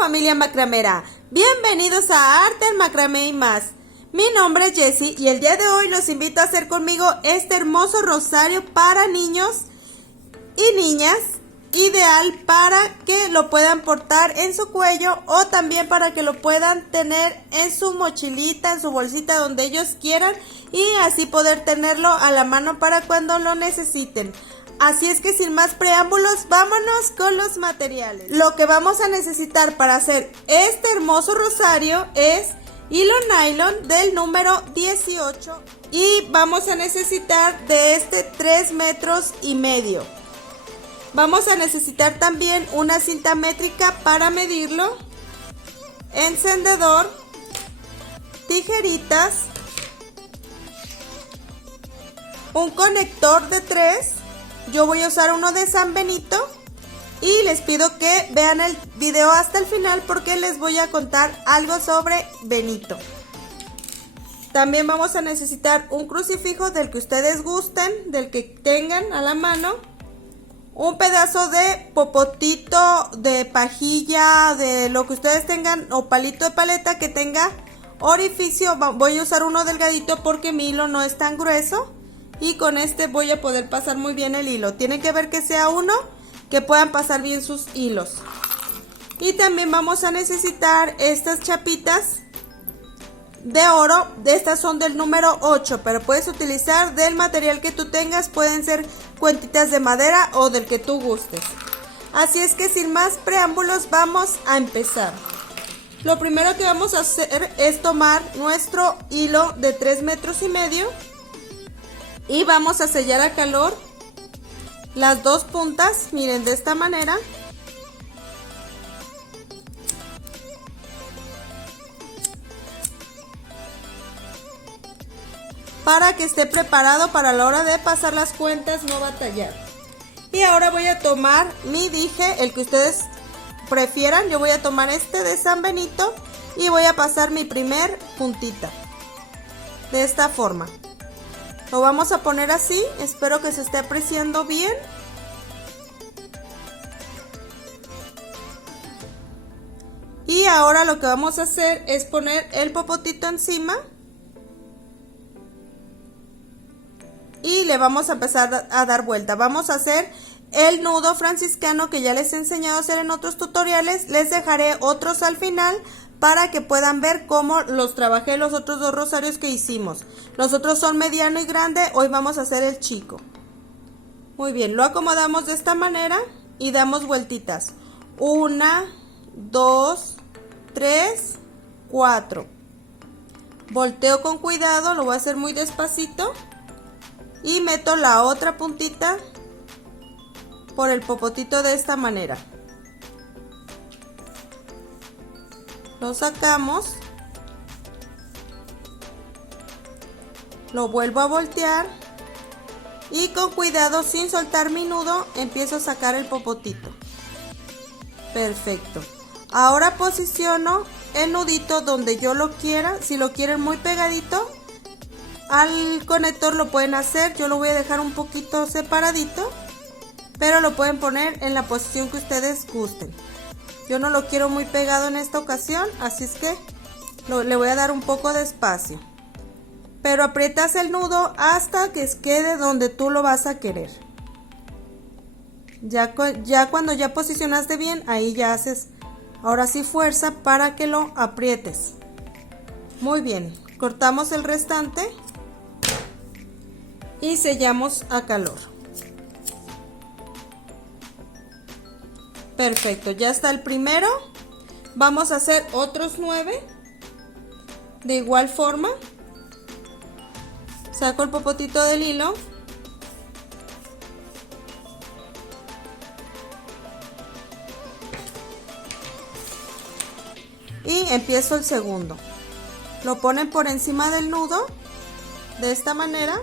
familia macramera, bienvenidos a Arte en Macramé y más. Mi nombre es Jessie y el día de hoy los invito a hacer conmigo este hermoso rosario para niños y niñas, ideal para que lo puedan portar en su cuello o también para que lo puedan tener en su mochilita, en su bolsita, donde ellos quieran, y así poder tenerlo a la mano para cuando lo necesiten. Así es que sin más preámbulos, vámonos con los materiales. Lo que vamos a necesitar para hacer este hermoso rosario es hilo nylon del número 18 y vamos a necesitar de este 3,5 metros. Vamos a necesitar también una cinta métrica para medirlo, encendedor, tijeritas, un conector de 3. Yo voy a usar uno de San Benito y les pido que vean el video hasta el final porque les voy a contar algo sobre Benito. También vamos a necesitar un crucifijo del que ustedes gusten, del que tengan a la mano, un pedazo de popotito, de pajilla, de lo que ustedes tengan, o palito de paleta que tenga orificio. Voy a usar uno delgadito porque mi hilo no es tan grueso. Y con este voy a poder pasar muy bien el hilo. Tienen que ver que sea uno que puedan pasar bien sus hilos. Y también vamos a necesitar estas chapitas de oro. Estas son del número 8, pero puedes utilizar del material que tú tengas. Pueden ser cuentitas de madera o del que tú gustes. Así es que sin más preámbulos vamos a empezar. Lo primero que vamos a hacer es tomar nuestro hilo de 3,5 metros. Y vamos a sellar a calor las dos puntas, miren, de esta manera. Para que esté preparado para la hora de pasar las cuentas, no batallar. Y ahora voy a tomar mi dije, el que ustedes prefieran. Yo voy a tomar este de San Benito y voy a pasar mi primer puntita. De esta forma. Lo vamos a poner así, espero que se esté apreciando bien. Y ahora lo que vamos a hacer es poner el popotito encima. Y le vamos a empezar a dar vuelta. Vamos a hacer el nudo franciscano que ya les he enseñado a hacer en otros tutoriales. Les dejaré otros al final para que puedan ver cómo los trabajé los otros dos rosarios que hicimos. Los otros son mediano y grande, hoy vamos a hacer el chico. Muy bien, lo acomodamos de esta manera y damos vueltitas. 1, 2, 3, 4. Volteo con cuidado, lo voy a hacer muy despacito. Y meto la otra puntita por el popotito de esta manera. Lo sacamos, lo vuelvo a voltear y con cuidado, sin soltar mi nudo, empiezo a sacar el popotito. Perfecto. Ahora posiciono el nudito donde yo lo quiera. Si lo quieren muy pegadito al conector lo pueden hacer. Yo lo voy a dejar un poquito separadito, pero lo pueden poner en la posición que ustedes gusten. Yo no lo quiero muy pegado en esta ocasión, así es que le voy a dar un poco de espacio. Pero aprietas el nudo hasta que quede donde tú lo vas a querer. Ya cuando ya posicionaste bien, ahí ya haces, ahora sí, fuerza para que lo aprietes. Muy bien, cortamos el restante y sellamos a calor. Perfecto, ya está el primero. Vamos a hacer otros 9 de igual forma. Saco el popotito del hilo y empiezo el segundo. Lo ponen por encima del nudo de esta manera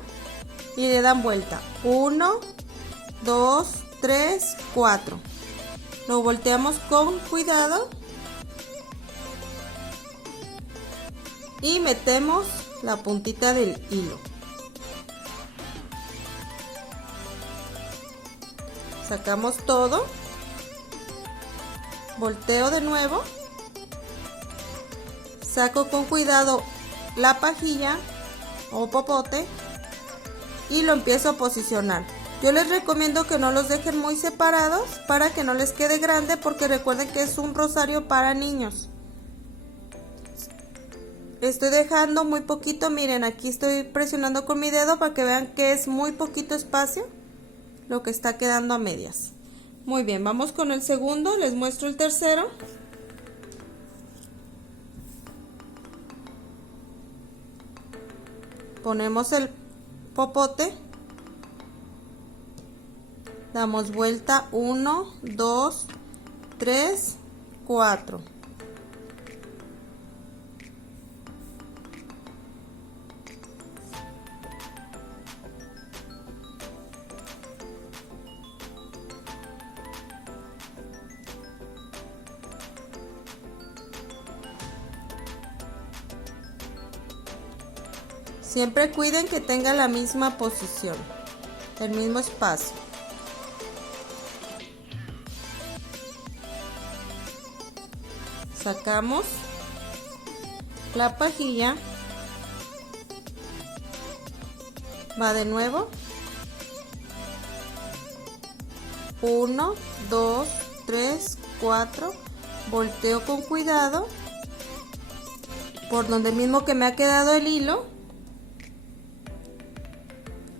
y le dan vuelta. 1, 2, 3, 4. Lo volteamos con cuidado y metemos la puntita del hilo. Sacamos todo, volteo de nuevo Saco con cuidado la pajilla o popote y lo empiezo a posicionar. Yo les recomiendo que no los dejen muy separados para que no les quede grande, porque recuerden que es un rosario para niños. Estoy dejando muy poquito, miren, aquí estoy presionando con mi dedo para que vean que es muy poquito espacio lo que está quedando a medias. Muy bien, vamos con el segundo, les muestro el tercero. Ponemos el popote, damos vuelta 1, 2, 3, 4. Siempre cuiden que tenga la misma posición, el mismo espacio. Sacamos la pajilla, va de nuevo, 1, 2, 3, 4, volteo con cuidado por donde mismo que me ha quedado el hilo.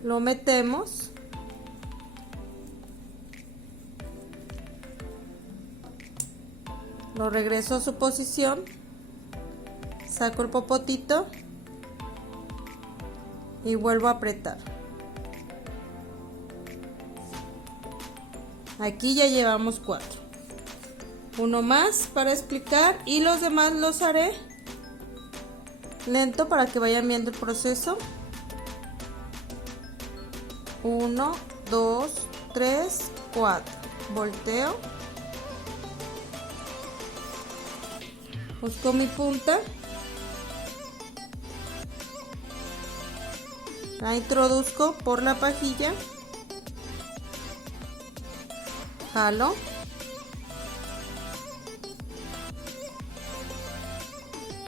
Lo metemos, lo regreso a su posición, saco el popotito y vuelvo a apretar. Aquí ya llevamos 4. Uno más para explicar y los demás los haré lento para que vayan viendo el proceso. 1, 2, 3, 4. Volteo. Busco mi punta. La introduzco por la pajilla. Jalo.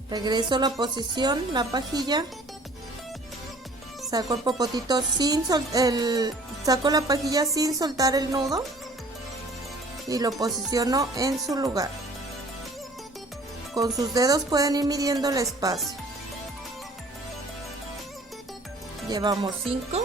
Regreso a la posición, la pajilla. Saco el popotito saco la pajilla sin soltar el nudo y lo posiciono en su lugar. Con sus dedos pueden ir midiendo el espacio. Llevamos 5.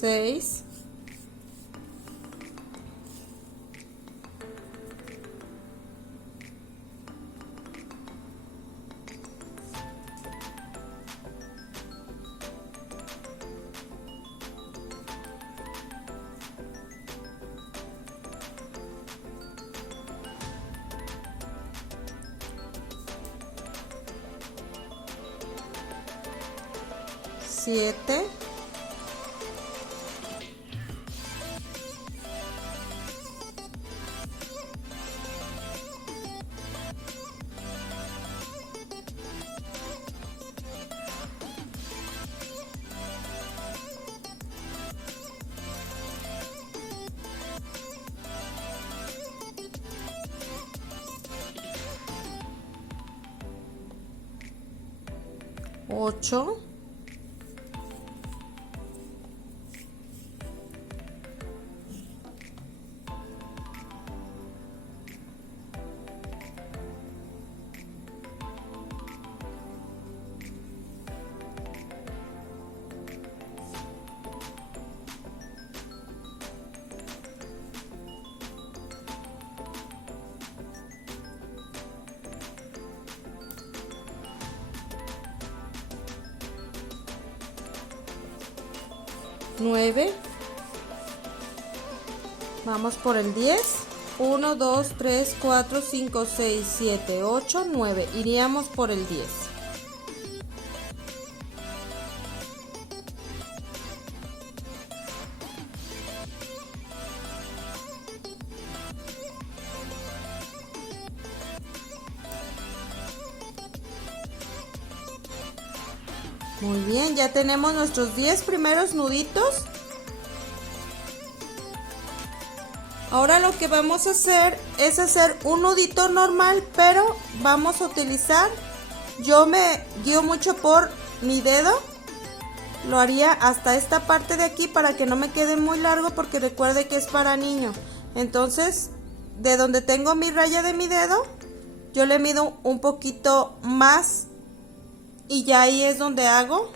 Seis. Siete. 8. 9. Vamos por el 10. 1, 2, 3, 4, 5, 6, 7, 8, 9. Iríamos por el 10. Muy bien, ya tenemos nuestros 10 primeros nuditos. Ahora lo que vamos a hacer es hacer un nudito normal, pero vamos a utilizar, yo me guío mucho por mi dedo, lo haría hasta esta parte de aquí para que no me quede muy largo porque recuerde que es para niño. Entonces, de donde tengo mi raya de mi dedo, yo le mido un poquito más y ya ahí es donde hago,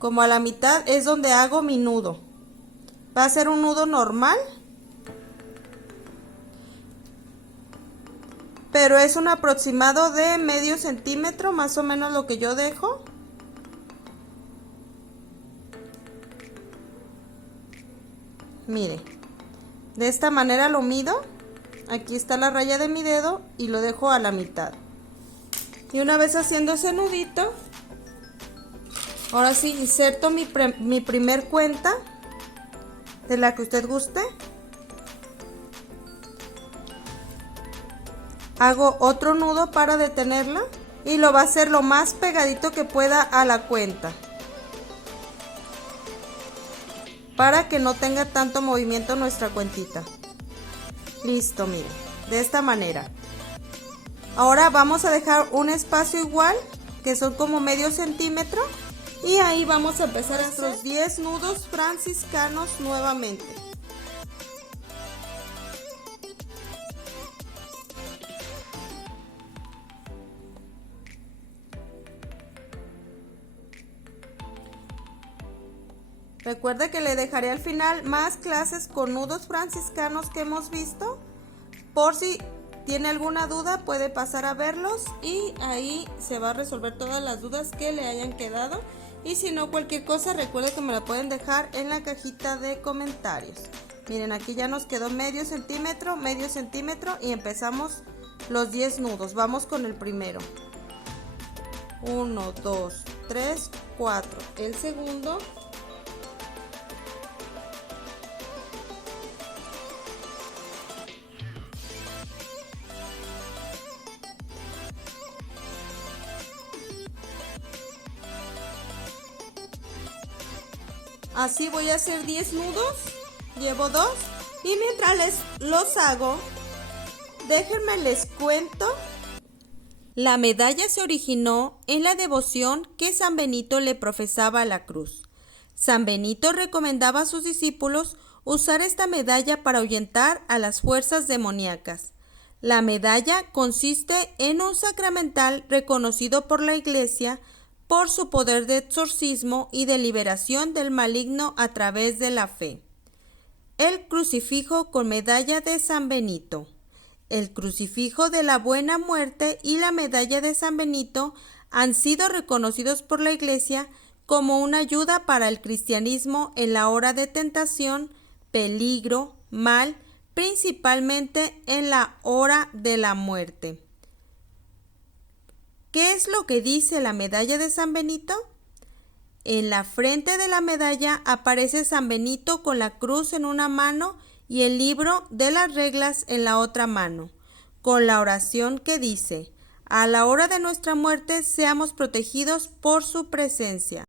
como a la mitad es donde hago mi nudo. Va a ser un nudo normal, pero es un aproximado de medio centímetro, más o menos lo que yo dejo. Mire, de esta manera lo mido. Aquí está la raya de mi dedo y lo dejo a la mitad. Y una vez haciendo ese nudito, ahora sí inserto mi primer cuenta, de la que usted guste. Hago otro nudo para detenerla y lo va a hacer lo más pegadito que pueda a la cuenta, para que no tenga tanto movimiento nuestra cuentita. Listo, miren, de esta manera. Ahora vamos a dejar un espacio igual, que son como medio centímetro, y ahí vamos a empezar nuestros 10 nudos franciscanos nuevamente. Recuerde que le dejaré al final más clases con nudos franciscanos que hemos visto. Por si tiene alguna duda puede pasar a verlos y ahí se va a resolver todas las dudas que le hayan quedado. Y si no, cualquier cosa recuerde que me la pueden dejar en la cajita de comentarios. Miren, aquí ya nos quedó medio centímetro y empezamos los 10 nudos. Vamos con el primero. 1, 2, 3, 4. El segundo. Así voy a hacer 10 nudos, llevo 2 y mientras los hago, déjenme les cuento. La medalla se originó en la devoción que San Benito le profesaba a la cruz. San Benito recomendaba a sus discípulos usar esta medalla para ahuyentar a las fuerzas demoníacas. La medalla consiste en un sacramental reconocido por la Iglesia por su poder de exorcismo y de liberación del maligno a través de la fe. El crucifijo con medalla de San Benito. El crucifijo de la Buena Muerte y la medalla de San Benito han sido reconocidos por la Iglesia como una ayuda para el cristianismo en la hora de tentación, peligro, mal, principalmente en la hora de la muerte. ¿Qué es lo que dice la medalla de San Benito? En la frente de la medalla aparece San Benito con la cruz en una mano y el libro de las reglas en la otra mano, con la oración que dice: a la hora de nuestra muerte seamos protegidos por su presencia.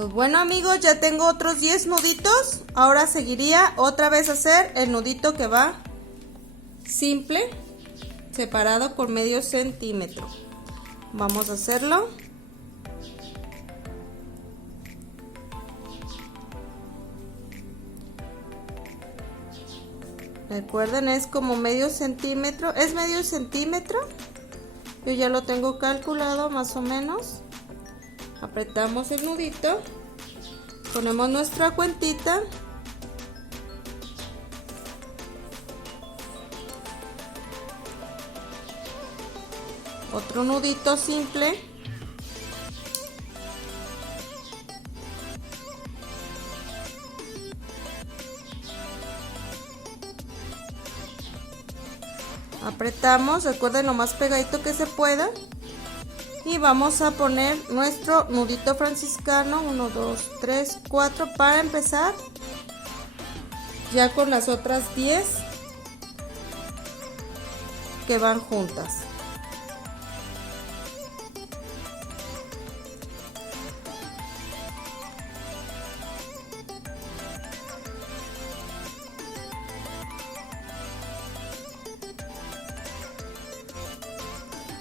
Pues bueno amigos, ya tengo otros 10 nuditos. Ahora seguiría otra vez a hacer el nudito que va simple, separado por medio centímetro. Vamos a hacerlo. Recuerden, es como medio centímetro. Es medio centímetro. Yo ya lo tengo calculado más o menos. Apretamos el nudito. Ponemos nuestra cuentita. Otro nudito simple. Apretamos, recuerden, lo más pegadito que se pueda. Y vamos a poner nuestro nudito franciscano, 1, 2, 3, 4, para empezar ya con las otras 10 que van juntas.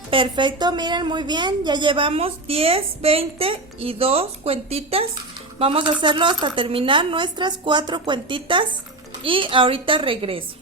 Perfecto, miren, muy bien, ya llevamos 10, 20 y 2 cuentitas. Vamos a hacerlo hasta terminar nuestras 4 cuentitas y ahorita regreso.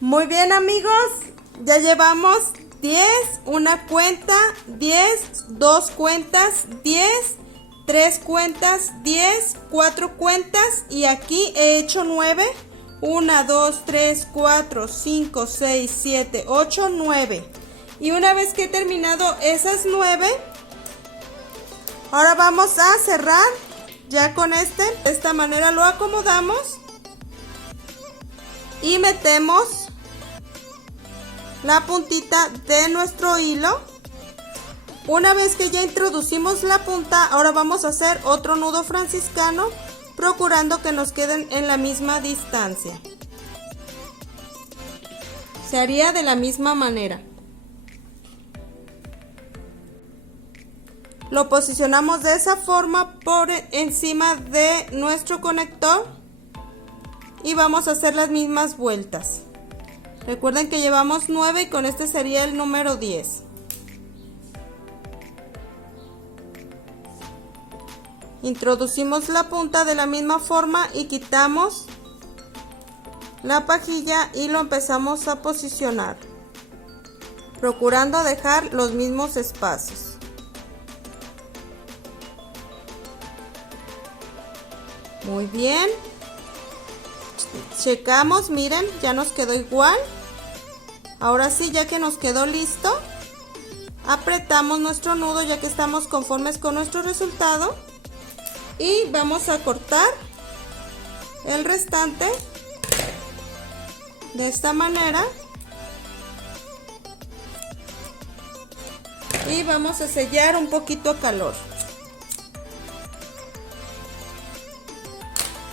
Muy bien amigos, ya llevamos 10, una cuenta, 10, 2 cuentas, 10, 3 cuentas, 10, 4 cuentas y aquí he hecho 9. 1, 2, 3, 4, 5, 6, 7, 8, 9. Y una vez que he terminado esas 9, ahora vamos a cerrar ya con de esta manera lo acomodamos y metemos la puntita de nuestro hilo. Una vez que ya introducimos la punta, ahora vamos a hacer otro nudo franciscano, procurando que nos queden en la misma distancia. Se haría de la misma manera. Lo posicionamos de esa forma por encima de nuestro conector y vamos a hacer las mismas vueltas. Recuerden que llevamos 9 y con este sería el número 10. Introducimos la punta de la misma forma y quitamos la pajilla y lo empezamos a posicionar, procurando dejar los mismos espacios. Muy bien. Checamos, miren, ya nos quedó igual. Ahora sí, ya que nos quedó listo, apretamos nuestro nudo ya que estamos conformes con nuestro resultado. Y vamos a cortar el restante de esta manera y vamos a sellar un poquito a calor.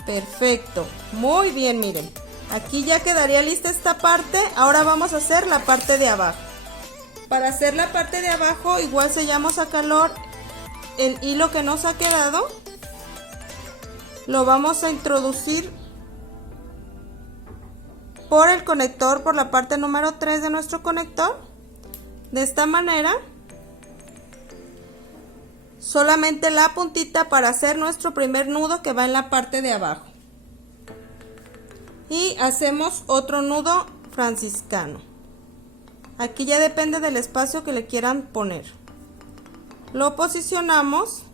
Perfecto, muy bien, miren, aquí ya quedaría lista esta parte. Ahora vamos a hacer la parte de abajo. Para hacer la parte de abajo igual sellamos a calor el hilo que nos ha quedado. Lo vamos a introducir por el conector, por la parte número 3 de nuestro conector. De esta manera. Solamente la puntita para hacer nuestro primer nudo que va en la parte de abajo. Y hacemos otro nudo franciscano. Aquí ya depende del espacio que le quieran poner. Lo posicionamos.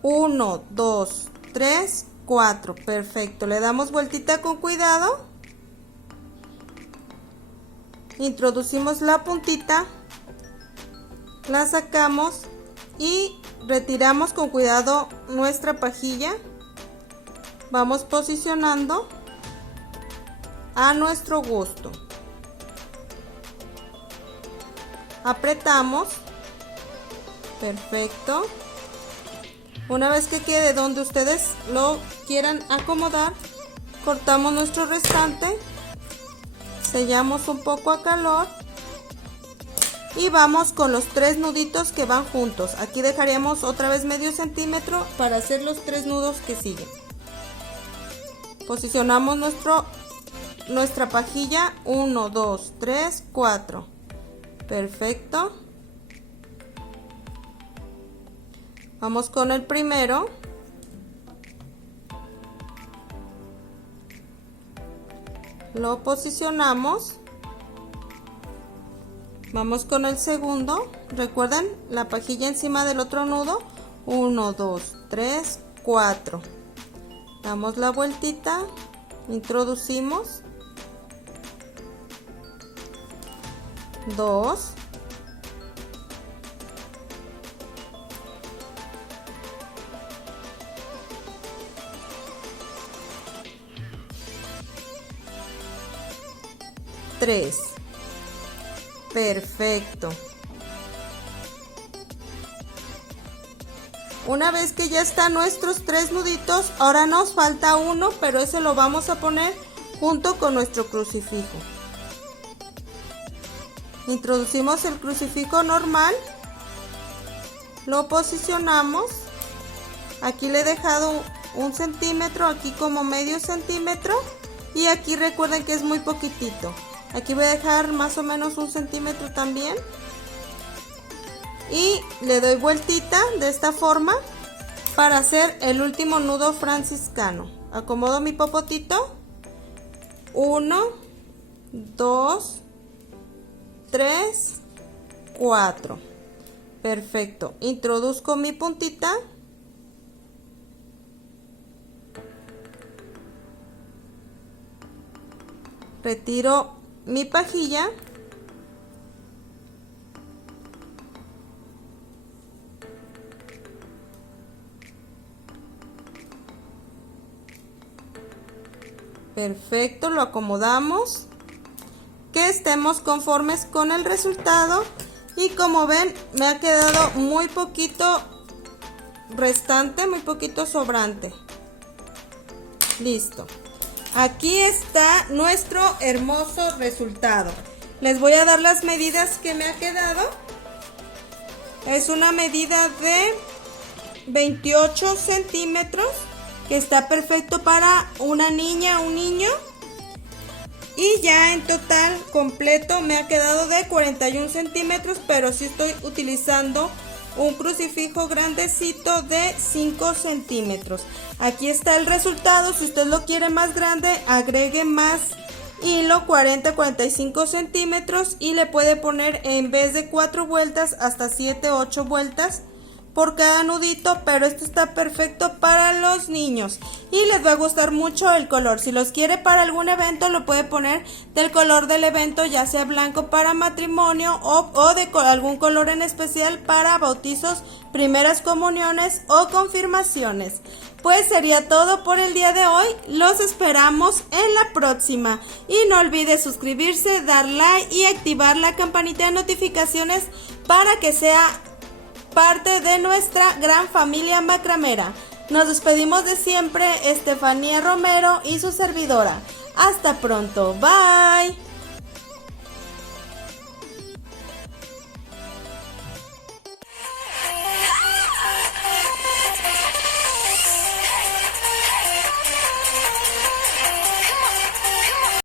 1, 2, 3, 4, perfecto. Le damos vueltita con cuidado. Introducimos la puntita, la sacamos y retiramos con cuidado nuestra pajilla. Vamos posicionando a nuestro gusto. Apretamos. Perfecto. Una vez que quede donde ustedes lo quieran acomodar, cortamos nuestro restante, sellamos un poco a calor y vamos con los 3 nuditos que van juntos. Aquí dejaríamos otra vez medio centímetro para hacer los 3 nudos que siguen. Posicionamos nuestra pajilla. 1, 2, 3, 4. Perfecto. Vamos con el primero. Lo posicionamos. Vamos con el segundo. Recuerden la pajilla encima del otro nudo. 1, 2, 3, 4. Damos la vueltita. Introducimos. 2. 3. Perfecto. Una vez que ya están nuestros 3 nuditos, ahora nos falta uno, pero ese lo vamos a poner junto con nuestro crucifijo. Introducimos el crucifijo normal, lo posicionamos. Aquí le he dejado 1 centímetro, aquí como medio centímetro, y aquí recuerden que es muy poquitito. Aquí voy a dejar más o menos 1 centímetro también. Y le doy vueltita de esta forma para hacer el último nudo franciscano. Acomodo mi popotito. 1, 2, 3, 4. Perfecto. Introduzco mi puntita. retiro mi pajilla. Perfecto, lo acomodamos. Que estemos conformes con el resultado. Y como ven, me ha quedado muy poquito restante, muy poquito sobrante. Listo. Aquí está nuestro hermoso resultado. Les voy a dar las medidas que me ha quedado. Es una medida de 28 centímetros, que está perfecto para una niña, un niño. Y ya en total completo me ha quedado de 41 centímetros, pero sí estoy utilizando un crucifijo grandecito de 5 centímetros. Aquí está el resultado. Si usted lo quiere más grande, agregue más hilo, 40-45 centímetros, y le puede poner, en vez de 4 vueltas, hasta 7-8 vueltas por cada nudito, pero esto está perfecto para los niños y les va a gustar mucho el color. Si los quiere para algún evento, lo puede poner del color del evento, ya sea blanco para matrimonio o de algún color en especial para bautizos, primeras comuniones o confirmaciones. Pues sería todo por el día de hoy. Los esperamos en la próxima y no olvide suscribirse, dar like y activar la campanita de notificaciones para que sea parte de nuestra gran familia macramera. Nos despedimos de siempre, Estefanía Romero y su servidora. Hasta pronto, bye.